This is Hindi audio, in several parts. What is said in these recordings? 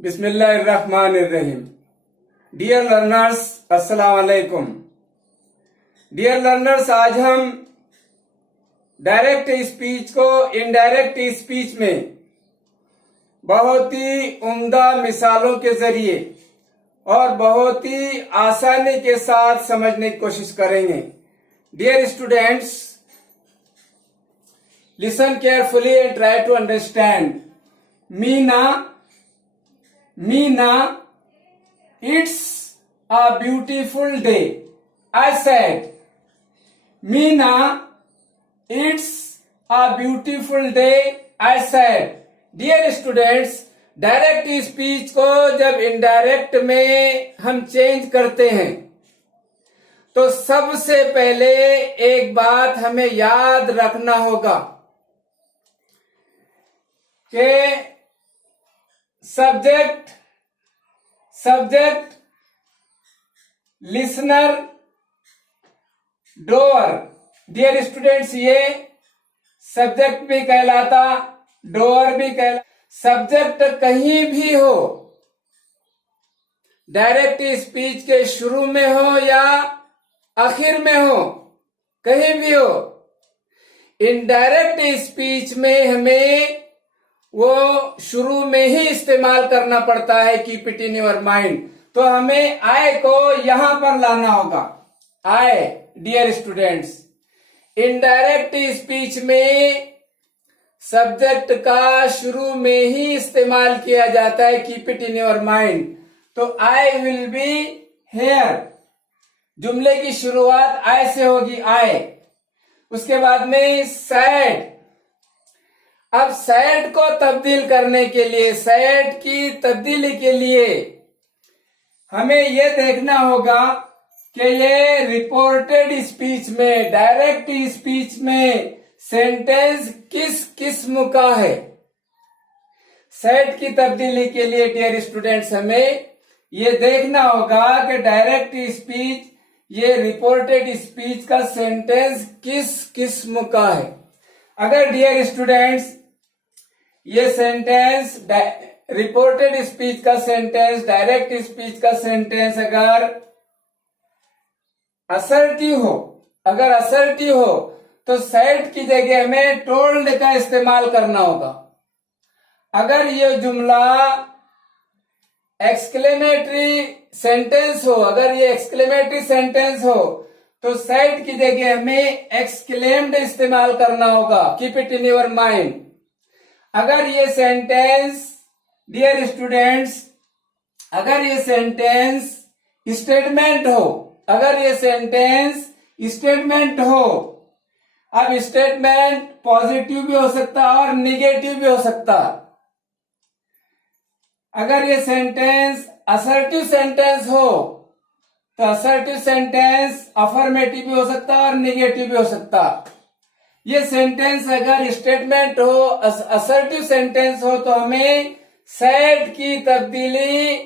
बिस्मिल्लाहिर्रहमानिर्रहीम। डियर लर्नर्स, अस्सलाम वालेकुम। डियर लर्नर्स, आज हम डायरेक्ट स्पीच को इनडायरेक्ट स्पीच में बहुत ही उम्दा मिसालों के जरिए और बहुत ही आसानी के साथ समझने की कोशिश करेंगे। Dear students, listen carefully and try to understand. Meena, it's a beautiful day. I said, Meena, it's a beautiful day. I said. Dear students, direct speech को जब इनडायरेक्ट में हम चेंज करते हैं तो सबसे पहले एक बात हमें याद रखना होगा कि subject, listener, doer. Dear students, ये सब्जेक्ट भी कहलाता, डोअर भी कहलाता। सब्जेक्ट कहीं भी हो, डायरेक्ट स्पीच के शुरू में हो या आखिर में हो, कहीं भी हो, इनडायरेक्ट स्पीच में हमें वो शुरू में ही इस्तेमाल करना पड़ता है। Keep it in your mind. तो हमें आय को यहां पर लाना होगा। आय, डियर स्टूडेंट्स, इनडायरेक्ट स्पीच में सब्जेक्ट का शुरू में ही इस्तेमाल किया जाता है। Keep it in your mind. तो आई विल बी हेयर, जुमले की शुरुआत आय से होगी। आय, उसके बाद में सैड। अब सैड को तब्दील करने के लिए, सैड की तब्दीली के लिए हमें यह देखना होगा कि ये रिपोर्टेड स्पीच में, डायरेक्ट स्पीच में सेंटेंस किस किस्म का है। सैड की तब्दीली के लिए डियर स्टूडेंट्स हमें यह देखना होगा कि डायरेक्ट स्पीच, ये रिपोर्टेड स्पीच का सेंटेंस किस किस्म का है। अगर डियर स्टूडेंट्स ये सेंटेंस रिपोर्टेड स्पीच का सेंटेंस, डायरेक्ट स्पीच का सेंटेंस अगर असर्टिव हो, तो सैड की जगह हमें टोल्ड का इस्तेमाल करना होगा। अगर ये जुमला एक्सक्लेमेटरी सेंटेंस हो, तो सैड की जगह हमें एक्सक्लेम्ड इस्तेमाल करना होगा। Keep it in your mind. अगर ये सेंटेंस, डियर स्टूडेंट्स, अगर ये सेंटेंस स्टेटमेंट हो, अब स्टेटमेंट पॉजिटिव भी हो सकता और निगेटिव भी हो सकता। अगर ये सेंटेंस असर्टिव सेंटेंस हो, तो असर्टिव सेंटेंस अफर्मेटिव भी हो सकता और निगेटिव भी हो सकता। ये सेंटेंस अगर स्टेटमेंट हो, असर्टिव सेंटेंस हो, तो हमें सैड की तब्दीली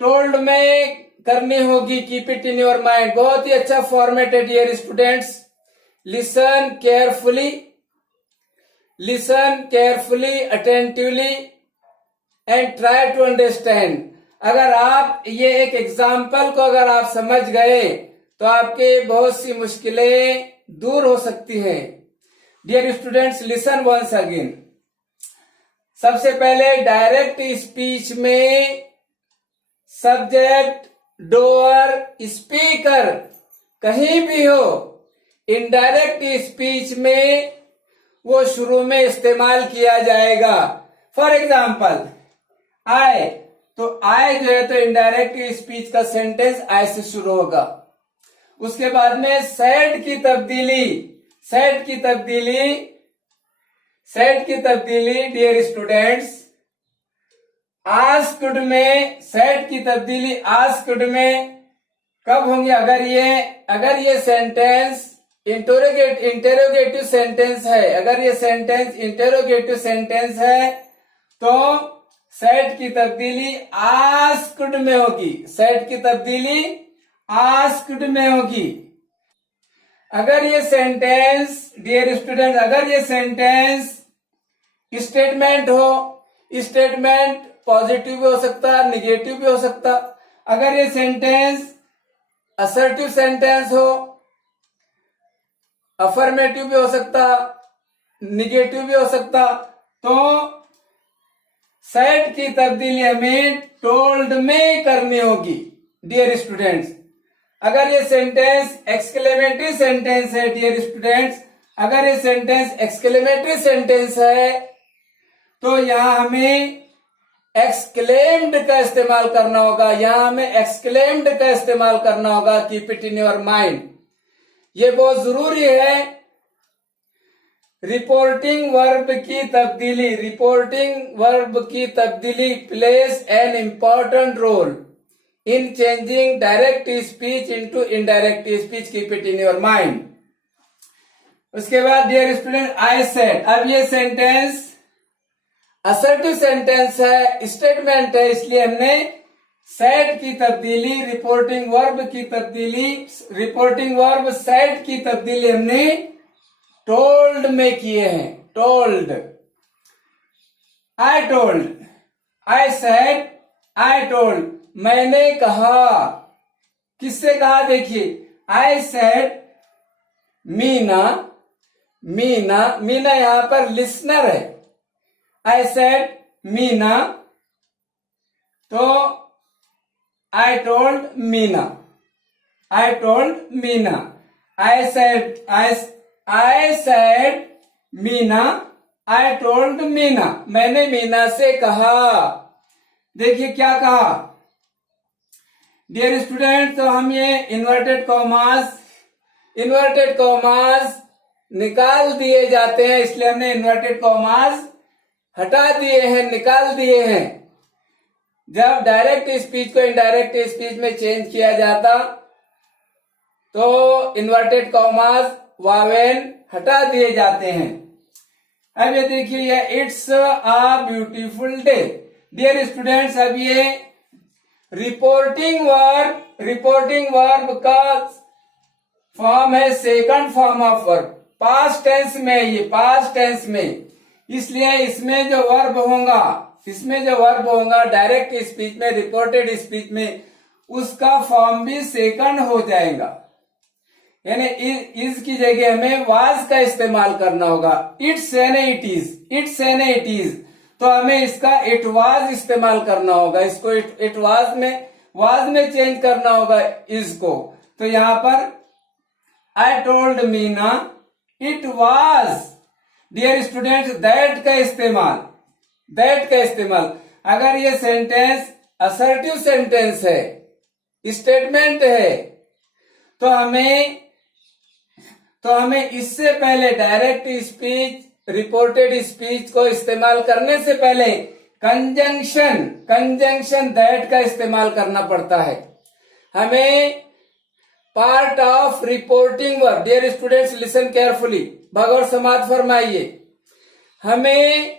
टोल्ड में करनी होगी। Keep it in your mind. बहुत ही अच्छा फॉर्मेट है dear students. Listen carefully, attentively and try to understand. अगर आप ये एक एग्जाम्पल को अगर आप समझ गए तो आपके बहुत सी मुश्किलें दूर हो सकती हैं। Dear students, listen once again. सबसे पहले डायरेक्ट स्पीच में सब्जेक्ट, डोअर, स्पीकर कहीं भी हो, इनडायरेक्ट स्पीच में वो शुरू में इस्तेमाल किया जाएगा। फॉर एग्जाम्पल आय, तो आय जो है तो इनडायरेक्ट स्पीच का सेंटेंस आय से शुरू होगा। उसके बाद में सैड की तब्दीली डियर स्टूडेंट्स, आस्क्ड में, सैड की तब्दीली आस्क्ड में कब होंगे? अगर ये सेंटेंस इंटेरोगेटिव सेंटेंस है, अगर ये सेंटेंस इंटेरोगेटिव सेंटेंस है तो सैड की तब्दीली आस्क्ड में होगी। अगर ये सेंटेंस डियर स्टूडेंट, अगर ये सेंटेंस स्टेटमेंट हो, स्टेटमेंट पॉजिटिव भी हो सकता, निगेटिव भी हो सकता। अगर ये सेंटेंस असर्टिव सेंटेंस हो, अफर्मेटिव भी हो सकता, निगेटिव भी हो सकता। तो सेड की तब्दीली हमें टोल्ड में करनी होगी डियर स्टूडेंट्स। अगर ये सेंटेंस एक्सक्लेमेटरी सेंटेंस है डियर स्टूडेंट्स, अगर ये सेंटेंस एक्सक्लेमेटरी सेंटेंस है तो यहां हमें एक्सक्लेम्ड का इस्तेमाल करना होगा। यहां हमें एक्सक्लेम्ड का इस्तेमाल करना होगा, keep it in your mind, ये बहुत जरूरी है। रिपोर्टिंग वर्ब की तब्दीली, रिपोर्टिंग वर्ब की तब्दीली plays an important role in changing direct speech into indirect speech, keep it in your mind. उसके बाद डियर स्टूडेंट, आई सेड, अब ये सेंटेंस असर्टिव सेंटेंस है, स्टेटमेंट है, इसलिए हमने सेड की तब्दीली, रिपोर्टिंग वर्ब की तब्दीली, रिपोर्टिंग वर्ब सेड की तब्दीली हमने टोल्ड में किए हैं। Told, I told, I said, I told, मैंने कहा। किससे कहा? देखिए, आई सेड मीना, मीना, मीना यहां पर लिसनर है। आई सेड मीना, तो आई told Meena, I told Meena, I said, I said Meena, I told Meena, मैंने मीना से कहा। देखिए क्या कहा डियर स्टूडेंट, तो हम ये इन्वर्टेड कॉमास निकाल दिए जाते हैं, इसलिए हमने इन्वर्टेड कॉमास हटा दिए हैं, निकाल दिए हैं। जब डायरेक्ट स्पीच को इनडायरेक्ट स्पीच में चेंज किया जाता तो इन्वर्टेड कॉमास, वावेल हटा दिए जाते हैं। अब ये देखिए, it's a beautiful day dear students. अब ये रिपोर्टिंग वर्ब का फॉर्म है second form of verb, past tense में, ये पास्ट टेंस में, इसलिए इसमें जो वर्ब होगा डायरेक्ट स्पीच में, रिपोर्टेड स्पीच में, उसका फॉर्म भी सेकंड हो जाएगा, यानी इज की जगह हमें वाज का इस्तेमाल करना होगा। इट्स यानी इट इज, इट्स यानी इट इज, तो हमें इसका इट वाज इस्तेमाल करना होगा, इसको इट वाज में चेंज करना होगा इसको। तो यहां पर I told Meena it was dear students that का इस्तेमाल, दैट का इस्तेमाल। अगर ये सेंटेंस असर्टिव सेंटेंस है, स्टेटमेंट है, तो हमें इससे पहले डायरेक्ट स्पीच, रिपोर्टेड स्पीच को इस्तेमाल करने से पहले कंजंक्शन दैट का इस्तेमाल करना पड़ता है। हमें part of reporting verb, dear students listen carefully, भगवत समाज फरमाइए, हमें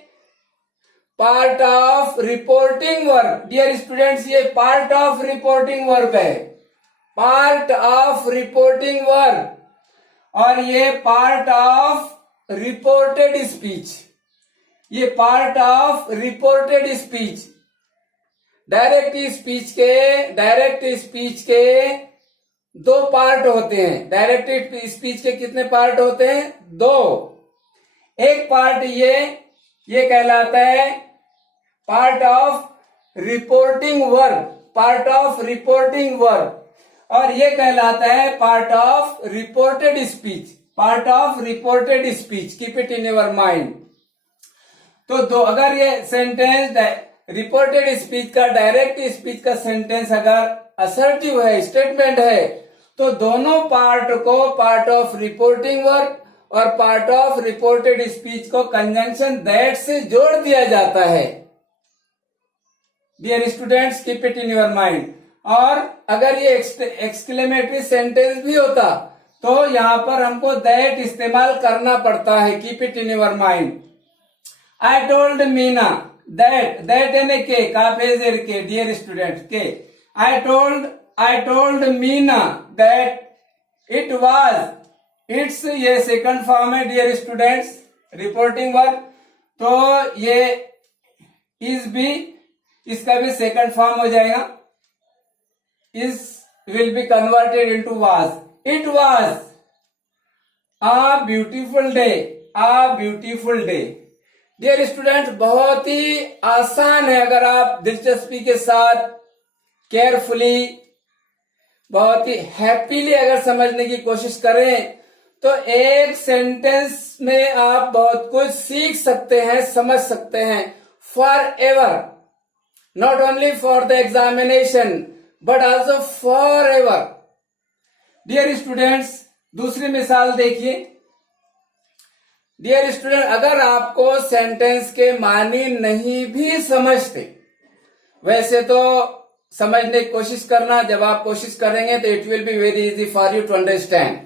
part of reporting verb, dear students ये पार्ट ऑफ रिपोर्टिंग वर्ब है, पार्ट ऑफ रिपोर्टिंग वर्ब, और ये पार्ट ऑफ रिपोर्टेड स्पीच, ये part of reported speech. Direct speech के दो पार्ट होते हैं। डायरेक्ट स्पीच के कितने पार्ट होते हैं? दो। एक पार्ट ये कहलाता है part of reporting verb, part of reporting verb, और ये कहलाता है part of reported speech, part of reported speech, keep it in your mind. तो दो, अगर ये सेंटेंस रिपोर्टेड स्पीच का, डायरेक्ट स्पीच का सेंटेंस अगर असर्टिव है, स्टेटमेंट है, तो दोनों पार्ट को, पार्ट ऑफ रिपोर्टिंग वर्ब और पार्ट ऑफ रिपोर्टेड स्पीच को कंजंक्शन दैट से जोड़ दिया जाता है। Dear students keep it in your mind. और अगर ये एक्सक्लेमेटरी सेंटेंस भी होता तो यहां पर हमको दैट इस्तेमाल करना पड़ता है, keep it in your mind. I told Meena that यानी के, काफेजेर के, डियर स्टूडेंट्स के, आई told Meena that it was, it's ये सेकंड फॉर्म है डियर स्टूडेंट्स रिपोर्टिंग वर्ब, तो ये इज भी इसका भी सेकंड फॉर्म हो जाएगा, is will be converted into was. It was a beautiful day, a beautiful day. Dear student, बहुत ही आसान है अगर आप दिलचस्पी के साथ, केयरफुली, बहुत ही हैप्पीली अगर समझने की कोशिश करें तो एक सेंटेंस में आप बहुत कुछ सीख सकते हैं, समझ सकते हैं, forever, not only for the examination but also for ever. Dear students, दूसरी मिसाल देखिए। डियर स्टूडेंट, अगर आपको सेंटेंस के मानी नहीं भी समझते, वैसे तो समझने की कोशिश करना, जब आप कोशिश करेंगे तो it will be very easy for you to understand.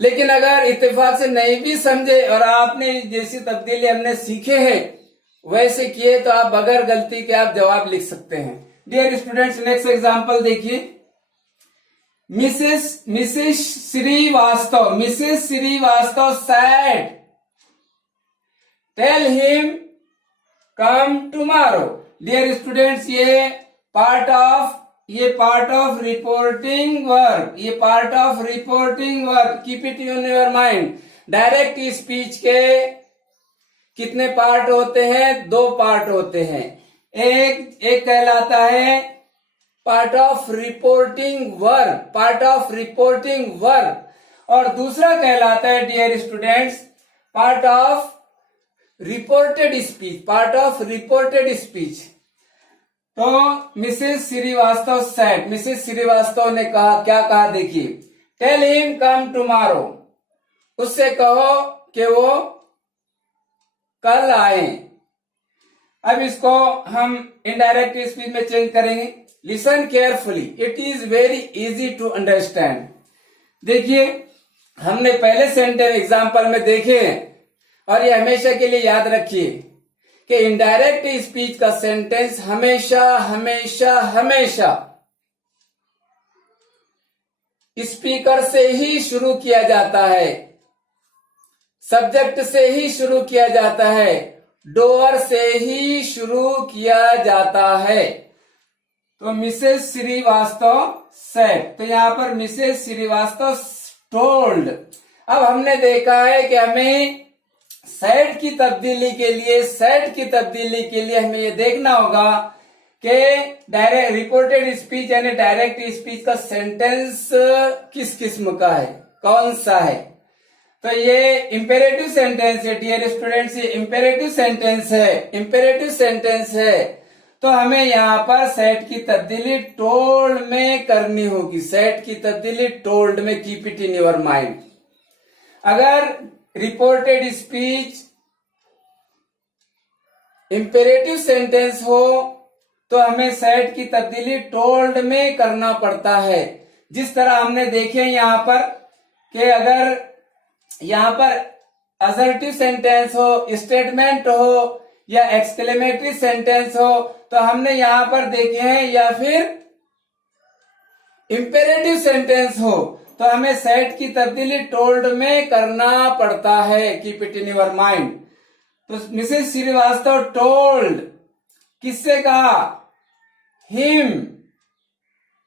लेकिन अगर इत्तेफाक से नहीं भी समझे और आपने जैसी तब्दीली हमने सीखे हैं वैसे किए तो आप बगैर गलती के आप जवाब लिख सकते हैं। डियर स्टूडेंट्स, नेक्स्ट एग्जांपल देखिए। Mrs Srivastava said, tell him come tomorrow. Dear students, ये पार्ट ऑफ रिपोर्टिंग वर्ब, ये part of reporting verb, keep it in your mind. Direct speech के कितने पार्ट होते हैं? 2 पार्ट होते हैं। एक कहलाता है part of reporting verb, part of reporting verb, और दूसरा कहलाता है dear students part of reported speech, part of reported speech. तो Mrs Srivastava said, Mrs Srivastava ने कहा, क्या कहा देखिए, टेल हिम कम टुमारो, उससे कहो कि वो कल आए। अब इसको हम इनडायरेक्ट स्पीच में चेंज करेंगे। Listen carefully, it is very easy to understand. देखिए, हमने पहले सेंटेंस एग्जाम्पल में देखे हैं और ये हमेशा के लिए याद रखिए कि इनडायरेक्ट स्पीच का सेंटेंस हमेशा हमेशा हमेशा स्पीकर से ही शुरू किया जाता है, सब्जेक्ट से ही शुरू किया जाता है, डोअर से ही शुरू किया जाता है। तो मिसेस श्रीवास्तव सेड, तो यहां पर मिसेस श्रीवास्तव टोल्ड। अब हमने देखा है कि हमें सेड की तब्दीली के लिए हमें ये देखना होगा कि डायरेक्ट रिपोर्टेड स्पीच यानी डायरेक्ट स्पीच का सेंटेंस किस किस्म का है, कौन सा है। तो ये इंपेरेटिव सेंटेंस है डियर स्टूडेंट्स, ये इंपेरेटिव सेंटेंस है। तो हमें यहाँ पर सेड की तब्दीली टोल्ड में करनी होगी, सेड की तब्दीली टोल्ड में, keep it in your mind. अगर रिपोर्टेड स्पीच इंपेरेटिव सेंटेंस हो तो हमें सेड की तब्दीली टोल्ड में करना पड़ता है। जिस तरह हमने देखे यहाँ पर कि अगर यहाँ पर असर्टिव सेंटेंस हो, स्टेटमेंट हो या एक्सक्लेमेटरी सेंटेंस हो तो हमने यहाँ पर देखे हैं, या फिर इंपेरेटिव सेंटेंस हो तो हमें सेड की तब्दीली टोल्ड में करना पड़ता है, keep it in your mind. तो मिसेस श्रीवास्तव टोल्ड, किससे कहा? हिम,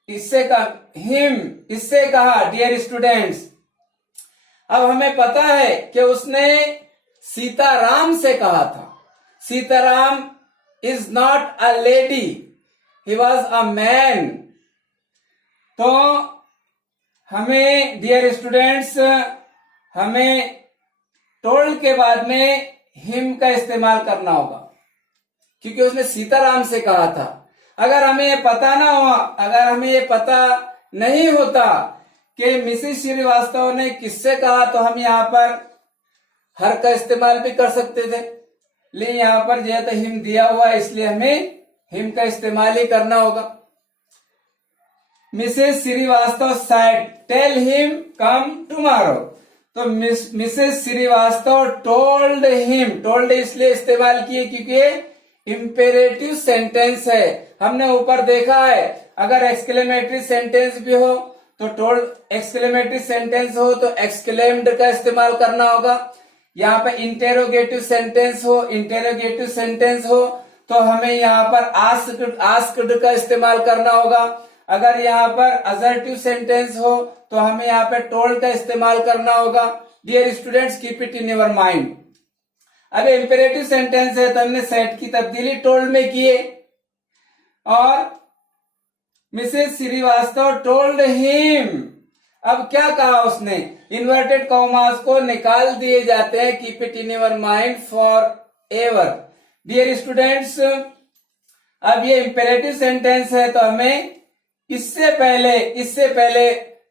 इससे कहा डियर स्टूडेंट्स। अब हमें पता है कि उसने सीताराम से कहा था। Sitaram is not a lady, he was a man. तो हमें डियर स्टूडेंट्स, हमें टोल्ड के बाद में हिम का इस्तेमाल करना होगा क्योंकि उसने सीताराम से कहा था। अगर हमें ये पता ना हो, अगर हमें ये पता नहीं होता कि मिसेस श्रीवास्तव ने किससे कहा तो हम यहाँ पर हर का इस्तेमाल भी कर सकते थे, लेकिन यहाँ पर जो है तो हिम दिया हुआ है इसलिए हमें हिम का इस्तेमाल ही करना होगा। Mrs Srivastava said tell him come tomorrow, तो Mrs Srivastava told him, told इसलिए इस्तेमाल किए क्योंकि इंपेरेटिव सेंटेंस है। हमने ऊपर देखा है अगर एक्सक्लेमेटरी सेंटेंस भी हो तो टोल्ड, एक्सक्लेमेटरी सेंटेंस हो तो एक्सक्लेम्ड का इस्तेमाल करना होगा। यहाँ पे इंटेरोगेटिव सेंटेंस हो तो हमें यहाँ पर आस्क्ड का इस्तेमाल करना होगा। अगर यहाँ पर असर्टिव सेंटेंस हो तो हमें यहाँ पर टोल्ड का इस्तेमाल करना होगा। Dear students, keep it in your mind. अब इंपेरेटिव सेंटेंस है तो हमने सेट की तब्दीली टोल्ड में किए, और मिसेस श्रीवास्तव टोल्ड हिम। अब क्या कहा उसने? इन्वर्टेड कॉमास को निकाल दिए जाते हैं। Keep it in your mind for ever. Dear students, अब ये इंपेरेटिव सेंटेंस है तो हमें इससे पहले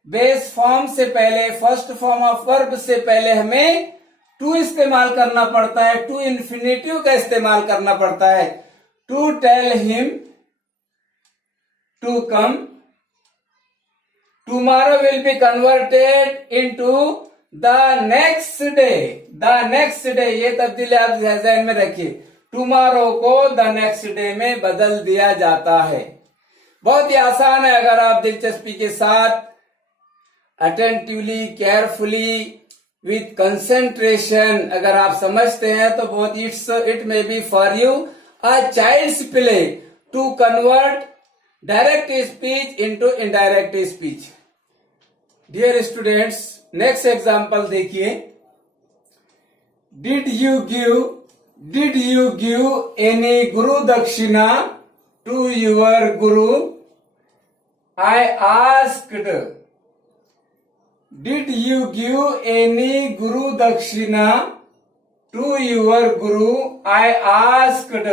बेस फॉर्म से पहले, फर्स्ट फॉर्म ऑफ वर्ब से पहले हमें टू इस्तेमाल करना पड़ता है। टू इन्फिनेटिव का इस्तेमाल करना पड़ता है। To tell him to come. Tomorrow will be converted into the next day. The next day, ये तब्दीली आप ध्यान में रखिए। टुमारो को द नेक्स्ट डे में बदल दिया जाता है। बहुत ही आसान है। अगर आप दिलचस्पी के साथ अटेंटिवली, केयरफुली, विथ कंसेंट्रेशन अगर आप समझते हैं तो बहुत it may be for you a child's play to convert direct speech into indirect speech. Dear students, next example देखिए। Did you give any guru dakshina to your guru? I asked. Did you give any guru dakshina to your guru? I asked.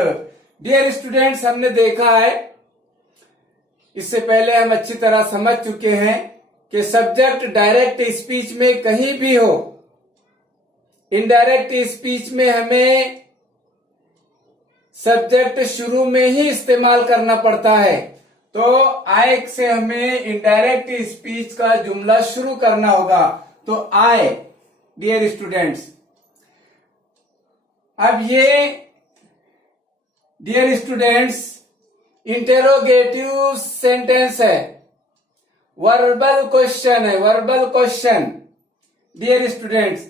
Dear students, हमने देखा है, इससे पहले हम अच्छी तरह समझ चुके हैं कि सब्जेक्ट डायरेक्ट स्पीच में कहीं भी हो, इनडायरेक्ट स्पीच में हमें सब्जेक्ट शुरू में ही इस्तेमाल करना पड़ता है। तो आई से हमें इनडायरेक्ट स्पीच का जुमला शुरू करना होगा। तो आई, डियर स्टूडेंट्स, अब ये डियर स्टूडेंट्स इंटेरोगेटिव सेंटेंस है, वर्बल क्वेश्चन है, वर्बल क्वेश्चन। डियर स्टूडेंट्स,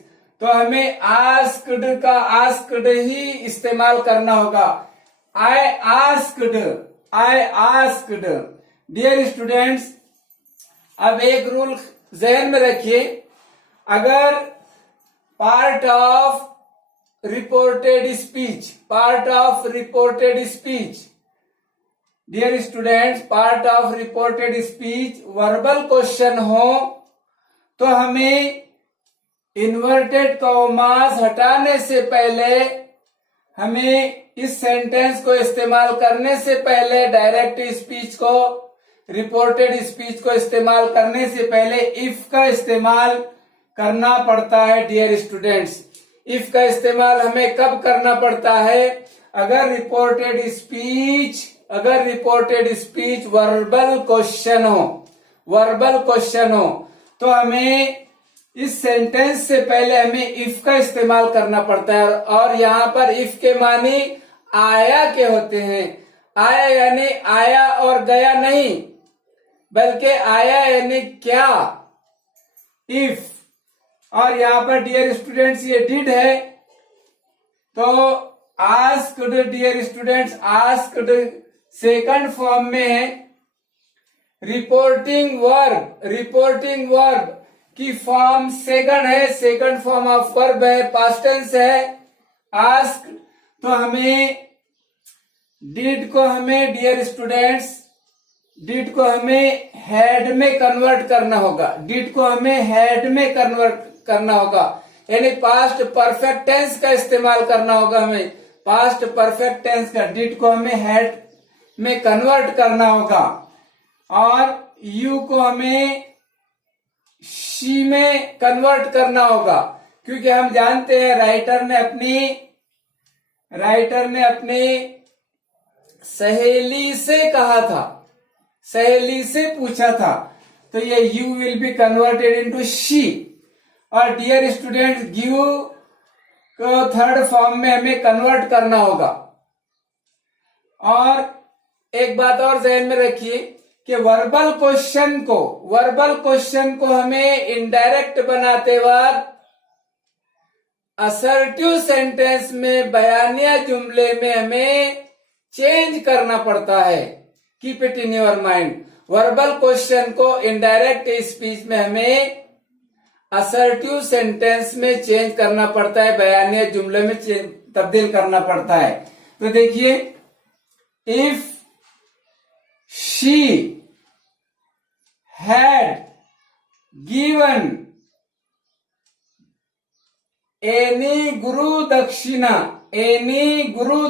तो हमें आस्क्ड ही इस्तेमाल करना होगा। I asked. डियर स्टूडेंट्स, अब एक रूल जहन में रखिए। अगर part of reported speech, dear students, part of reported speech verbal question हो तो हमें इन्वर्टेड कॉमास हटाने से पहले, हमें इस सेंटेंस को इस्तेमाल करने से पहले, डायरेक्ट स्पीच को, रिपोर्टेड स्पीच को इस्तेमाल करने से पहले इफ का इस्तेमाल करना पड़ता है। डियर स्टूडेंट्स, इफ का इस्तेमाल हमें कब करना पड़ता है? अगर रिपोर्टेड स्पीच वर्बल क्वेश्चन हो तो हमें इस सेंटेंस से पहले हमें इफ का इस्तेमाल करना पड़ता है। और यहाँ पर इफ के मानी आया के होते हैं। आया यानी आया और गया नहीं, बल्कि आया यानी क्या, इफ। और यहाँ पर डियर स्टूडेंट्स ये डिड है, तो asked, dear students, asked second form में है। रिपोर्टिंग वर्ब की फॉर्म सेकंड है, सेकंड फॉर्म ऑफ वर्ब है, पास्ट टेंस है, आस्क्ड। तो हमें डिड को हमें, डियर स्टूडेंट्स, डिड को हमें हैड में कन्वर्ट करना होगा। डिड को हमें हैड में कन्वर्ट करना होगा, यानी पास्ट परफेक्ट टेंस का इस्तेमाल करना होगा। हमें पास्ट परफेक्ट टेंस का, डिड को हमें हैड में कन्वर्ट करना होगा। और यू को हमें शी में कन्वर्ट करना होगा, क्योंकि हम जानते हैं राइटर ने अपनी सहेली से कहा था, सहेली से पूछा था, तो ये you will be converted into she. और डियर स्टूडेंट, गिव को थर्ड फॉर्म में हमें कन्वर्ट करना होगा। और एक बात और ध्यान में रखिए कि वर्बल क्वेश्चन को हमें इनडायरेक्ट बनाते वक्त असर्टिव सेंटेंस में, बयानिया जुमले में हमें चेंज करना पड़ता है, keep it in your mind. Verbal question को इनडायरेक्ट स्पीच में हमें असर्टिव सेंटेंस में चेंज करना पड़ता है, बयानिया जुमले में तब्दील करना पड़ता है। तो देखिए, if she had given any guru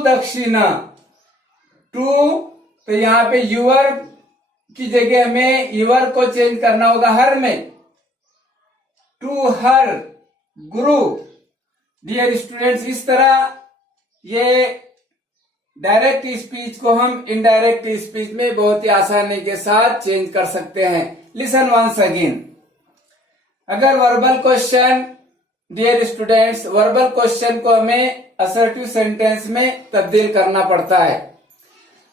dakshina to, तो यहां पे यूर की जगह हमें यूर को चेंज करना होगा हर में, to her Guru. Dear students, इस तरह ये डायरेक्ट स्पीच को हम इनडायरेक्ट स्पीच में बहुत ही आसानी के साथ चेंज कर सकते हैं। Listen once again. अगर verbal question, dear students, verbal question को हमें असर्टिव सेंटेंस में तब्दील करना पड़ता है,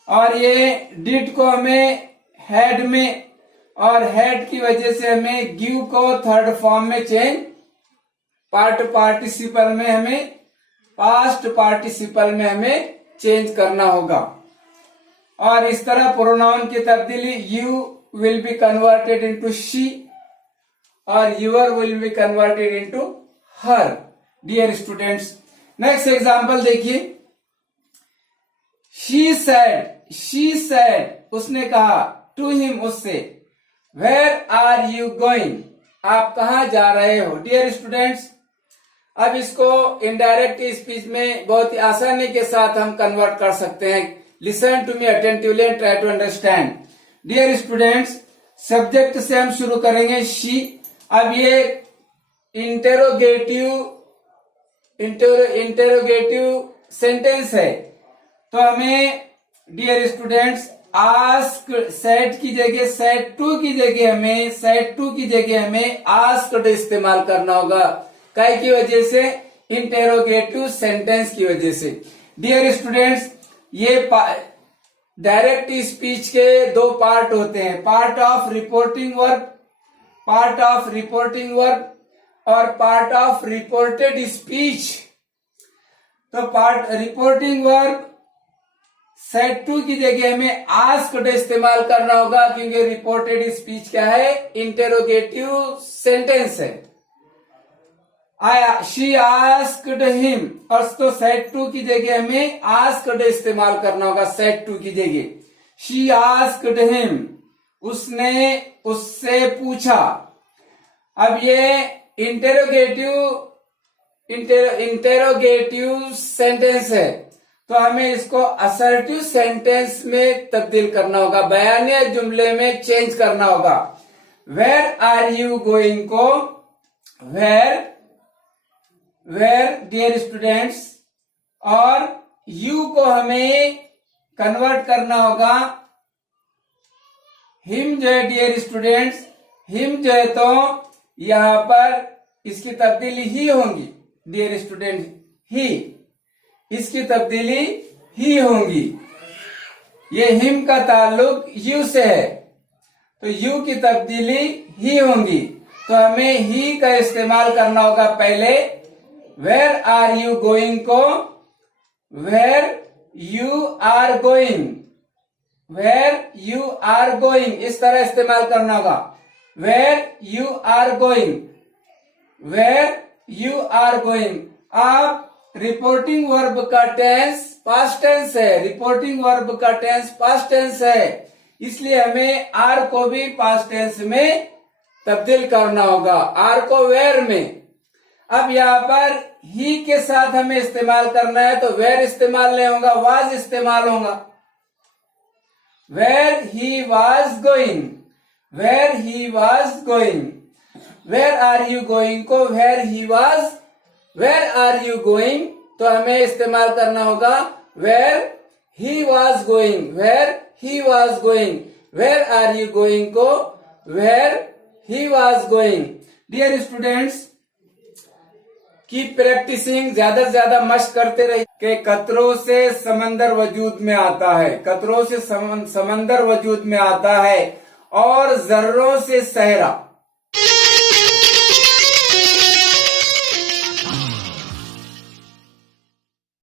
और ये डिड को हमें हैड में, और हैड की वजह से हमें गिव को थर्ड फॉर्म में चेंज, पास्ट पार्टिसिपल में हमें चेंज करना होगा। और इस तरह प्रोनाउन की तब्दीली, you will be converted into she और your will be converted into her. Dear students, next example देखिए। शी सेड, उसने कहा, टू हिम, उससे, वेयर आर यू गोइंग, आप कहां जा रहे हो। डियर स्टूडेंट्स, अब इसको इनडायरेक्ट स्पीच में बहुत ही आसानी के साथ हम कन्वर्ट कर सकते हैं। Listen to me attentively and try to understand. Dear students, subject से हम शुरू करेंगे शी। अब ये इंटेरोगेटिव सेंटेंस है, तो हमें डियर स्टूडेंट्स आस्क, सेड की जगह सेड टू की जगह हमें आस्क्ड इस्तेमाल करना होगा। काय की वजह से, इंटेरोगेटिव सेंटेंस की वजह से। डियर स्टूडेंट्स, ये डायरेक्ट स्पीच के दो पार्ट होते हैं, पार्ट ऑफ रिपोर्टिंग वर्ब और पार्ट ऑफ रिपोर्टेड स्पीच। तो part reporting verb said to की जगह हमें आस्क्ड इस्तेमाल करना होगा, क्योंकि रिपोर्टेड स्पीच क्या है, इंटेरोगेटिव सेंटेंस है। शी आस्क्ड हिम, और तो सेड टू की जगह हमें आस्क्ड इस्तेमाल करना होगा, सेड टू की जगह। शी आस्क्ड हिम, उसने उससे पूछा। अब ये इंटेरोगेटिव सेंटेंस है, तो हमें इसको असर्टिव सेंटेंस में तब्दील करना होगा, बयानिया जुमले में चेंज करना होगा। वेयर आर यू गोइंग को वेयर डियर स्टूडेंट्स, और यू को हमें कन्वर्ट करना होगा हिम जो है। डियर स्टूडेंट्स, हिम जो है तो यहां पर इसकी तब्दीली ही होंगी। डियर स्टूडेंट, ही, इसकी तब्दीली ही होंगी। ये हिम का ताल्लुक यू से है, तो यू की तब्दीली ही होंगी। तो हमें ही का इस्तेमाल करना होगा पहले। वेयर आर यू गोइंग को वेयर यू आर गोइंग, इस तरह इस्तेमाल करना होगा। Where you are going. आप रिपोर्टिंग वर्ब का टेंस पास्ट टेंस है, इसलिए हमें आर को भी पास्ट टेंस में तब्दील करना होगा, आर को वेयर में। अब यहाँ पर ही के साथ हमें इस्तेमाल करना है, तो वेयर इस्तेमाल नहीं होगा, वाज इस्तेमाल होगा। Where he was going, where are you going को वेयर आर यू गोइंग, तो हमें इस्तेमाल करना होगा where he was going, where are you going को where he was going. Dear students, keep practising, ज्यादा से ज्यादा मशक करते रहिए। कि कतरों से समंदर वजूद में आता है, समंदर वजूद में आता है, और जर्रों से सहरा